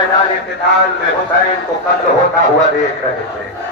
मैदान किताल में हुसैन को कत्ल होता हुआ देख रहे थे।